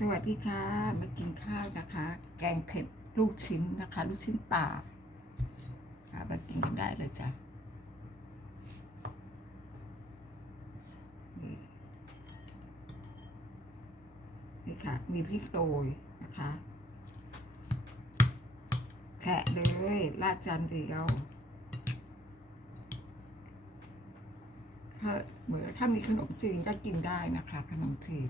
สวัสดีค่ะ มากินข้าวนะคะ แกงเผ็ดลูกชิ้นนะคะ ลูกชิ้นป่าค่ะมากินกันได้เลยจ้ะนี่ค่ะ มีพริกโรยนะคะแคะเลยราดจานเดียวถ้าเหมือนถ้ามีขนมจีนก็กินได้นะคะ ขนมจีน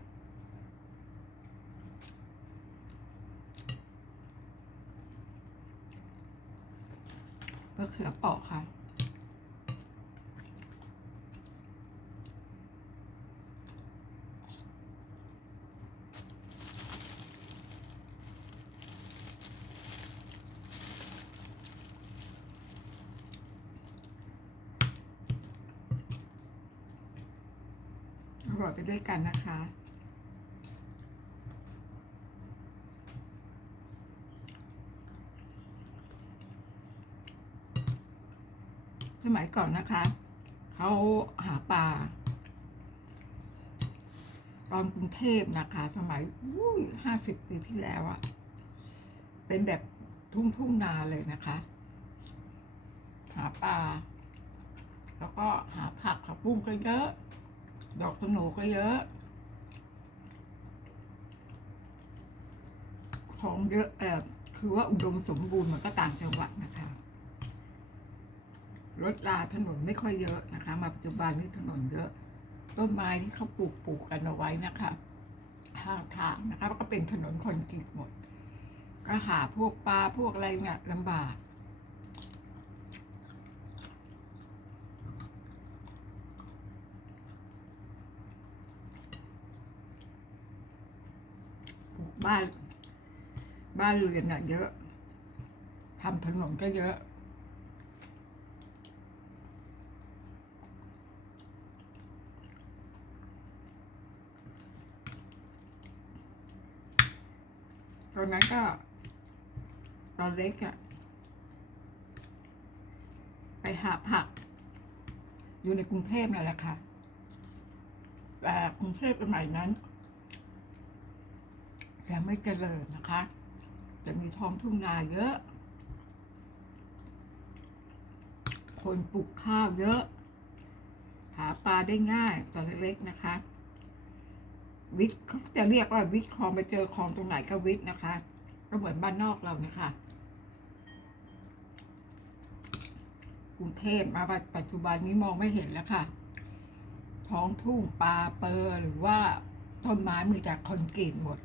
มะเขือเปาะค่ะ อร่อยไปด้วยกันนะคะ สมัยก่อนนะคะเขาหาปลาตอนกรุงเทพนะคะ สมัยห้าสิบปีที่แล้วอะเป็นแบบทุ่งทุ่งนาเลยนะคะ หาปลาแล้วก็หาผักผักบุ้งก็เยอะ ดอกสโหนก็เยอะ ของเยอะเออคือว่าอุดมสมบูรณ์มันก็ต่างจังหวัดนะคะ รถลาถนนไม่ค่อยเยอะนะคะ มาปัจจุบันนี้ถนนเยอะ ต้นไม้ที่เขาปลูกปลูกกันเอาไว้นะคะข้างทางนะคะก็เป็นถนนคอนกรีตหมด ก็หาพวกปลาพวกอะไรเนี่ยลำบากบ้าน บ้านเรือนน่ะเยอะทำถนนก็เยอะ ตอนนั้นก็ ตอนเล็กอะไปหาผัก อยู่ในกรุงเทพนั่นแหละค่ะแต่กรุงเทพสมัยนั้นยังไม่เจริญนะคะ จะมีท้องทุ่งนาเยอะ คนปลูกข้าวเยอะ หาปลาได้ง่ายตอนเล็กๆนะคะ วิทย์เขาจะเรียกว่าวิทย์คลองไปเจอคลองตรงไหนก็วิทย์นะคะก็เหมือนบ้านนอกเรานะคะกรุงเทพมาปัจจุบันนี้มองไม่เห็นแล้วค่ะ ท้องทุ่งปลาเปอร์หรือว่าต้นไม้มีแต่คอนกรีตหมด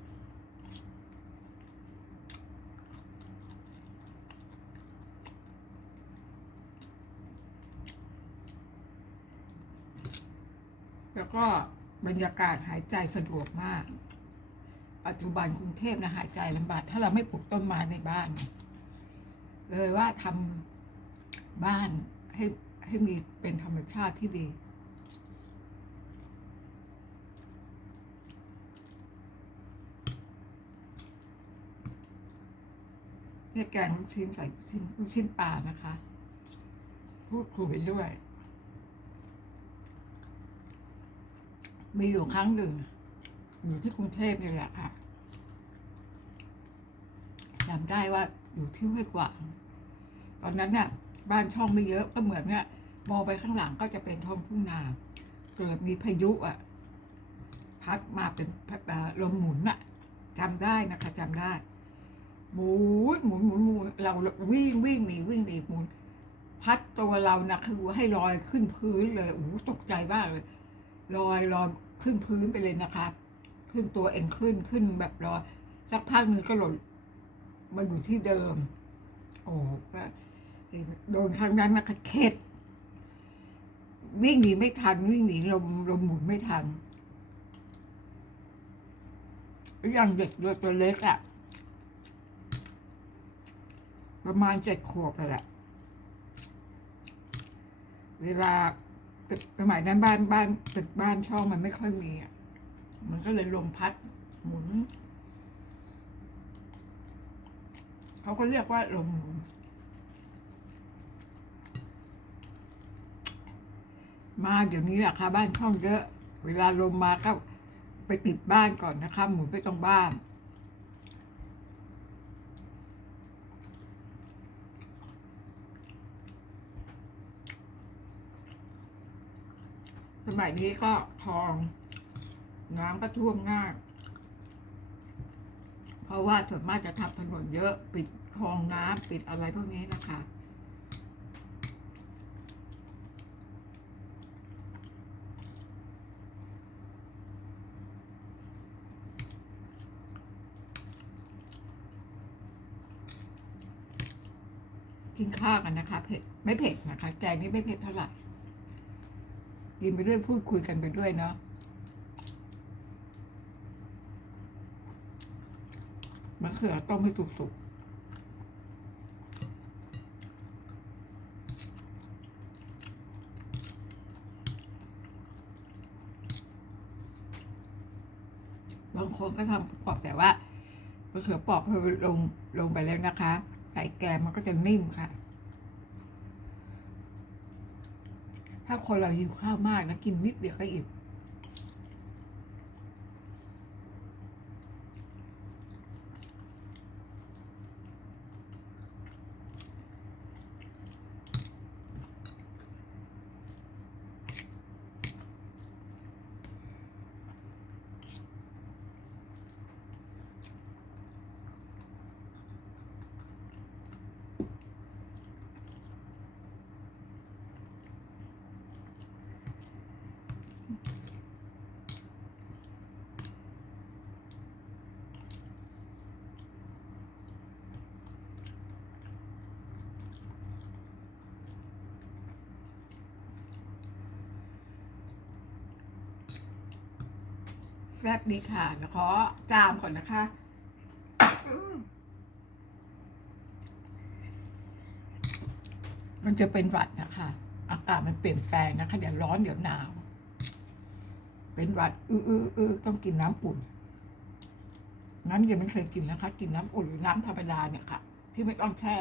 แล้วก็ บรรยากาศหายใจสะดวกมาก ปัจจุบันกรุงเทพนะหายใจลำบากถ้าเราไม่ปลูกต้นไม้ในบ้าน เลยว่าทำบ้านให้ให้มีเป็นธรรมชาติที่ดีเนี่ยแกงลูกชิ้นใส่ลูกชิ้นลูกชิ้นปลานะคะ พูดคุยไปด้วย มีอยู่ครั้งหนึ่ง อยู่ที่กรุงเทพนี่แหละค่ะจำได้ว่าอยู่ที่ห้วยขวางตอนนั้นเนี่ยบ้านช่องไม่เยอะก็เหมือนเนี่ยมองไปข้างหลังก็จะเป็นท้องทุ่งนาเกิดมีพายุอะพัดมาเป็นลมหมุนอะจำได้นะคะจำได้หมุนหมุนหมุนหมุนเราวิ่งวิ่งหนีวิ่งหนีหมุน พัดตัวเรานะคือให้ลอยขึ้นพื้นเลยโอ้ตกใจมากเลย ลอยลอยขึ้นพื้นไปเลยนะคะ ขึ้นตัวเองขึ้นขึ้นแบบลอยสักพักหนึ่งก็หล่นมาอยู่ที่เดิม โอ้ก็โดนครั้งนั้นนะคะเข็ดวิ่งหนีไม่ทัน วิ่งหนีลมลมหมุนไม่ทันอย่างเด็กด้วยตัวเล็กอะประมาณเจ็ดขวบไปแหละเวลา ตึกสมัยนั้นบ้านบ้าน ตึกบ้านช่องมันไม่ค่อยมีอะมันก็เลยลมพัดหมุนเขาก็เรียกว่าลมหมุนมาเดี๋ยวนี้แหละค่ะบ้านช่องเยอะ เวลาลมมาก็ไปไปติดบ้านก่อนนะคะ หมุนไปตรงบ้าน มัยนี้ก็คลอง น้ำก็ท่วมง่าย เพราะว่าส่วนมากจะทำถนนเยอะปิดคลองน้ำปิดอะไรพวกนี้นะคะกินข้าวกันนะคะเผ็ดไม่เผ็ดนะคะแกงนี่ไม่เผ็ดเท่าไหร่ กินไปด้วยพูดคุยกันไปด้วยเนาะมะเขือต้มให้สุกๆบางคนก็ทำปอกแต่ว่ามะเขือปอกพอลงลงไปแล้วนะคะใส่แกงมันก็จะนิ่มค่ะ ถ้าคนเราหิวข้าวมากนะกินนิดเดียวก็อิ่ม แซ่บดีค่ะเดี๋ยวขอจามก่อนนะคะมันจะเป็นหวัดนะคะ อากาศมันเปลี่ยนแปลงนะคะ เดี๋ยวร้อนเดี๋ยวหนาว เป็นหวัดอืออืออือต้องกินน้ำอุ่น น้ำเย็นไม่เคยกินนะคะ กินน้ำอุ่นหรือน้ำธรรมดาเนี่ยค่ะ ที่ไม่ต้องแช่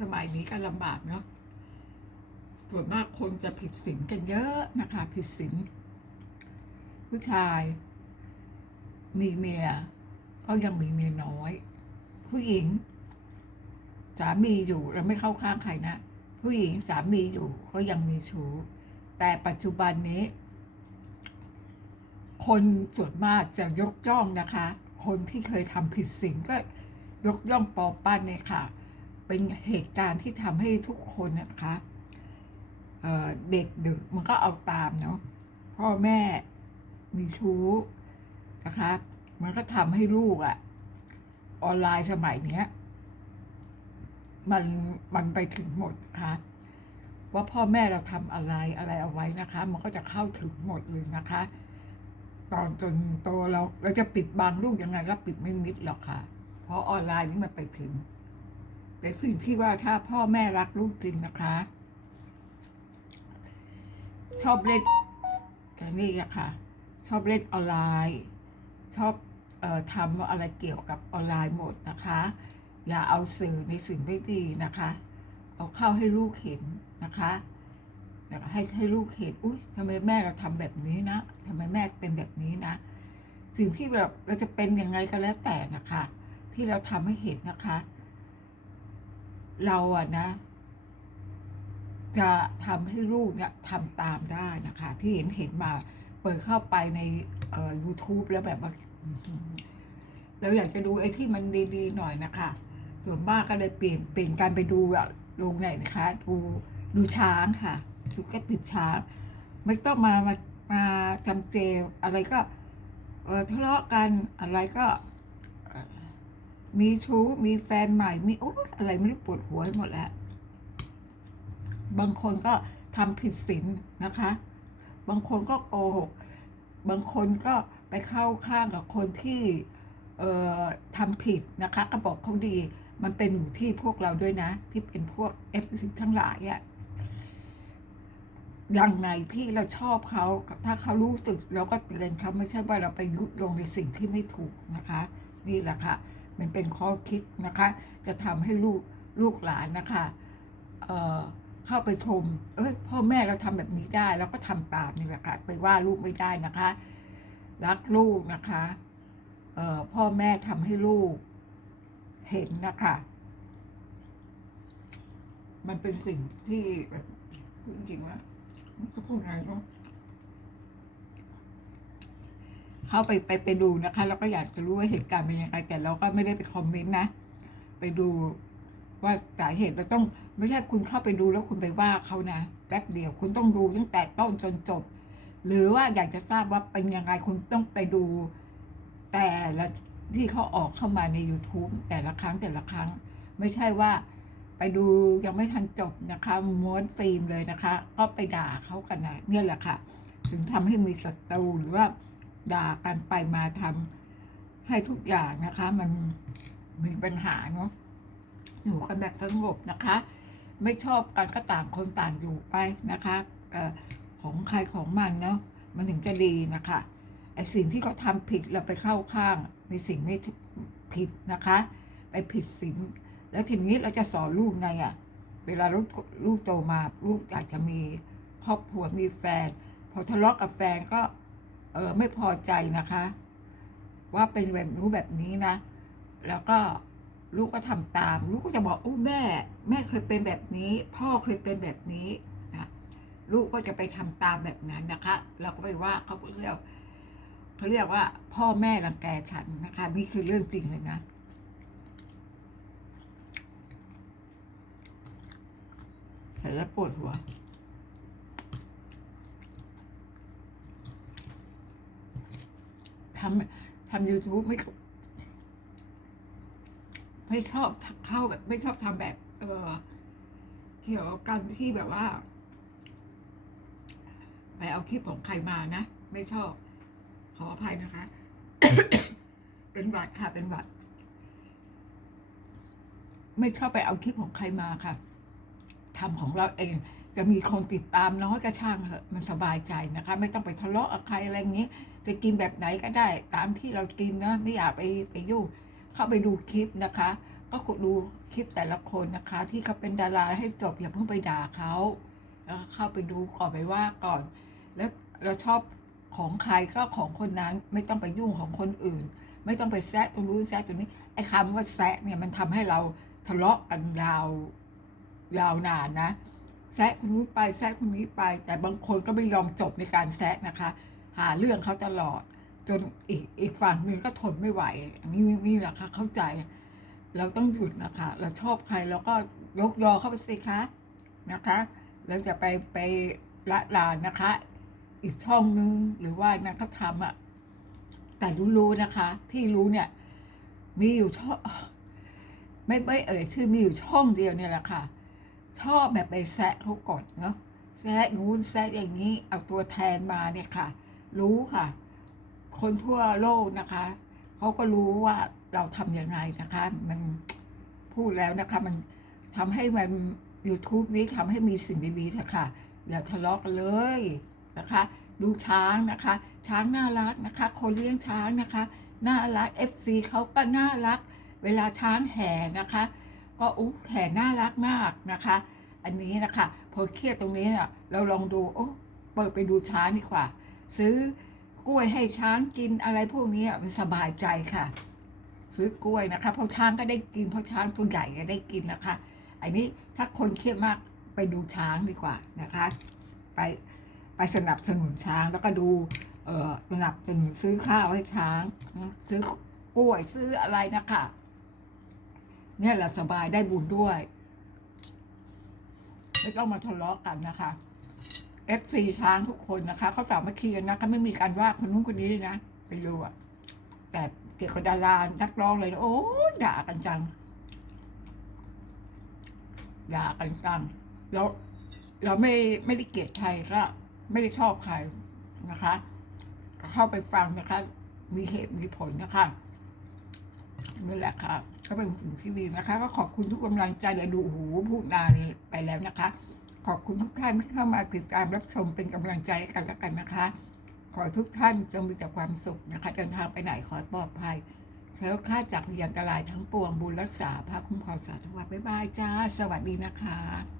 สมัยนี้ก็ลำบากเนาะส่วนมากคนจะผิดศีลกันเยอะนะคะ ผิดศีลผู้ชาย มีเมียก็ยังมีเมียน้อย ผู้หญิง สามีอยู่เราไม่เข้าข้างใครนะ ผู้หญิงสามีอยู่ก็ยังมีชู้แต่ปัจจุบันนี้ คนส่วนมากจะยกย่องนะคะ คนที่เคยทำผิดศีลก็ยกย่องปอปั้นเนี่ยค่ะ เป็นเหตุการณ์ที่ทำให้ทุกคนนะคะเเด็กดึกมันก็เอาตามเนาะพ่อแม่มีชู้นะคะมันก็ทำให้ลูกอะออนไลน์สมัยเนี้ยมันมันไปถึงหมดนะคะว่าพ่อแม่เราทำอะไรอะไรเอาไว้นะคะ มันก็จะเข้าถึงหมดเลยนะคะ ตอนจนโตเราเราจะปิดบังลูกยังไงก็ปิดไม่มิดหรอกค่ะ เพราะออนไลน์นี่มันไปถึง แต่สิ่งที่ว่าถ้าพ่อแม่รักลูกจริงนะคะ ชอบเล่นนนี้อะค่ะ ชอบเล่นออนไลน์ ชอบออทำอะไรเกี่ยวกับออนไลน์หมดนะคะ อย่าเอาสื่อในสิ่งไม่ดีนะคะ เอาเข้าให้ลูกเห็นนะคะแล้วให้ให้ลูกเห็นอุ้ยทำไมแม่เราทำแบบนี้นะทำไมแม่เป็นแบบนี้นะ สิ่งที่แบบเราจะเป็นยังไงก็แล้วแต่นะคะ ที่เราทำให้เห็นนะคะ เราอะนะ จะทำให้ลูกเนี่ยทำตามได้นะคะ ที่เห็นเห็นมาเปิดเข้าไปในเอ่อ YouTube แล้วแบบว่าเราอยากจะดูไอ้ที่มันดีๆหน่อยนะคะ ส่วนมากก็เลยเปลี่ยนเปลี่ยนการไปดูอะลงไหนนะคะ ดูดูช้างค่ะดูแกติดช้างไม่ต้องมามามาจำเจอะไรก็เออทะเลาะกันอะไรก็ มีชู้มีแฟนใหม่มีโอ้อะไรไม่รู้ปวดหัวหมดแล้ว บางคนก็ทำผิดศีลนะคะ บางคนก็โกหก บางคนก็ไปเข้าข้างกับคนที่เอ่อทำผิดนะคะก็บอกเขาดี มันเป็นอยู่ที่พวกเราด้วยนะ ที่เป็นพวกเอฟซีทั้งหลายอะอย่างไหนที่เราชอบเขา ถ้าเขารู้สึกเราก็เตือนเขาไม่ใช่ว่าเราไปยุยงในสิ่งที่ไม่ถูกนะคะ นี่แหละค่ะ มันเป็นข้อคิดนะคะ จะทำให้ลูกลูกหลานนะคะเอ่อเข้าไปชม เอ้ยพ่อแม่เราทำแบบนี้ได้เราก็ทำตามนี่แหละค่ะไปว่าลูกไม่ได้นะคะ รักลูกนะคะเอ่อพ่อแม่ทำให้ลูกเห็นนะคะ มันเป็นสิ่งที่แบบจริงๆว่าจะพูดไงเนาะ เข้าไปไปไปดูนะคะแล้วก็อยากจะรู้ว่าเหตุการณ์เป็นยังไงแต่เราก็ไม่ได้ไปคอมเมนต์นะ ไปดูว่าสาเหตุเราต้องไม่ใช่คุณเข้าไปดูแล้วคุณไปว่าเขานะแป๊บเดียวคุณต้องดูตั้งแต่ต้นจนจบ หรือว่าอยากจะทราบว่าเป็นยังไงคุณต้องไปดู แต่ละที่เขาออกเข้ามาใน YouTube แต่ละครั้งแต่ละครั้ง ไม่ใช่ว่าไปดูยังไม่ทันจบนะคะม้วนฟิล์มเลยนะคะ ก็ไปด่าเขากันนะเนี่ยแหละค่ะ ถึงทำให้มีศัตรูหรือว่า ด่ากันไปมาทำให้ทุกอย่างนะคะ มันมีปัญหาเนาะอยู่กันแบบสงบนะคะ ไม่ชอบกันก็ต่างคนต่างอยู่ไปนะคะเออของใครของมันเนาะมันถึงจะดีนะคะไอสิ่งที่เขาทำผิดเราไปเข้าข้างในสิ่งไม่ผิดนะคะ ไปผิดศีลแล้วทีนี้เราจะสอนลูกไงอะ่ะ เวลาลูกลูกโตมาลูกอยากจะมีครอบครัวมีแฟน พอทะเลาะกับแฟนก็ เออไม่พอใจนะคะ ว่าเป็นแบบรู้แบบนี้นะ แล้วก็ลูกก็ทำตาม ลูกก็จะบอกโอ้แม่ แม่เคยเป็นแบบนี้ พ่อเคยเป็นแบบนี้นะลูกก็จะไปทำตามแบบนั้นนะคะ เราก็ไปว่าเขาเรียกเขาเรียกว่า พ่อแม่รังแกฉันนะคะ นี่คือเรื่องจริงเลยนะเห็นแล้วปวดหัว ทำทำ YouTube ไม่ไม่ชอบเข้าแบบไม่ชอบทำแบบ เออเกี่ยวกับการที่แบบว่า ไปเอาคลิปของใครมานะ ไม่ชอบ ขออภัยนะคะ เป็นหวัดค่ะ เป็นหวัด ไม่ชอบไปเอาคลิปของใครมาค่ะทำของเราเองจะมีคนติดตามน้อยก็ช่างเถอะมันสบายใจนะคะ ไม่ต้องไปทะเลาะกับใครอะไรอย่างนี้ จะกินแบบไหนก็ได้ ตามที่เรากินเนาะไม่อยากไปไปยุ่งเข้าไปดูคลิปนะคะ ก็กดดูคลิปแต่ละคนนะคะ ที่เขาเป็นดาราให้จบอย่าเพิ่งไปด่าเขาแล้วเข้าไปดูก่อนไปว่าก่อน แล้วเราชอบของใครก็ของคนนั้นไม่ต้องไปยุ่งของคนอื่น ไม่ต้องไปแซะตรงนู้นแซะตรงนี้ไอ้คำว่าแซะเนี่ยมันทำให้เราทะเลาะกันยาวยาวนานนะแซะคนนู้นไปแซะคนนี้ไป แต่บางคนก็ไม่ยอมจบในการแซะนะคะ หาเรื่องเขาตลอด จนอีกอีกฝั่งหนึ่งก็ทนไม่ไหว อันนี้นี่แหละค่ะเข้าใจ เราต้องหยุดนะคะ เราชอบใครเราก็ยกยอเข้าไปสิคะนะคะเราจะไปไปละลานนะคะ อีกช่องนึงหรือว่านักธรรมอะแต่รู้ๆนะคะ ที่รู้เนี่ย มีอยู่ช่องไม่ไม่เอ่ยชื่อมีอยู่ช่องเดียวเนี่ยแหละค่ะ ชอบแบบไปแซะเขาก่อนเนาะแซะนู้นแซะอย่างนี้เอาตัวแทนมาเนี่ยค่ะ รู้ค่ะ คนทั่วโลกนะคะเขาก็รู้ว่าเราทำยังไงนะคะ มันพูดแล้วนะคะ มันทำให้มัน YouTube นี้ทำให้มีสิ่งดีๆเถอะค่ะ อย่าทะเลาะกันเลยนะคะ ดูช้างนะคะ ช้างน่ารักนะคะ คนเลี้ยงช้างนะคะ น่ารัก FC เขาก็น่ารัก เวลาช้างแห่นะคะ ก็อู้แห่น่ารักมากนะคะ อันนี้นะคะ พอเครียดตรงนี้เนี่ยเราลองดูโอ้เปิดไปดูช้างดีกว่า ซื้อกล้วยให้ช้างกินอะไรพวกนี้มันสบายใจค่ะ ซื้อกล้วยนะคะเพราะช้างก็ได้กินเพราะช้างตัวใหญ่ก็ได้กินนะคะอันนี้ถ้าคนเครียดมากไปดูช้างดีกว่านะคะ ไปไปสนับสนุนช้างแล้วก็ดูเออสนับสนุนซื้อข้าวให้ช้าง ซื้อกล้วยซื้ออะไรนะคะเนี่ยแหละสบายได้บุญด้วย ไม่ต้องมาทะเลาะกันนะคะ เอฟซีช้างทุกคนนะคะเขาสามัคคีกันนะคะไม่มีการว่าคนนู้นคนนี้เลยนะไปดูอะแต่เกี่ยวกับดารานักร้องเลยนะโอ้ด่ากันจังด่ากันจังแล้วเราไม่ไม่ได้เกลียดใครก็ไม่ได้ชอบใครนะคะ เข้าไปฟังนะคะ มีเหตุมีผลนะคะนี่แหละค่ะก็เป็นสิ่งที่ดีนะคะ ก็ขอบคุณทุกกำลังใจเดี๋ยวดูหูพูดนานไปแล้วนะคะ ขอบคุณทุกท่านที่เข้ามาติดตามรับชมเป็นกำลังใจกันแล้วกันนะคะ ขอทุกท่านจงมีแต่ความสุขนะคะ เดินทางไปไหนขอปลอดภัยแล้วค่าจากพยันตรายทั้งปวงบุญรักษาพระคุ้มครองสาธุวัดบ๊ายบายจ้า สวัสดีนะคะ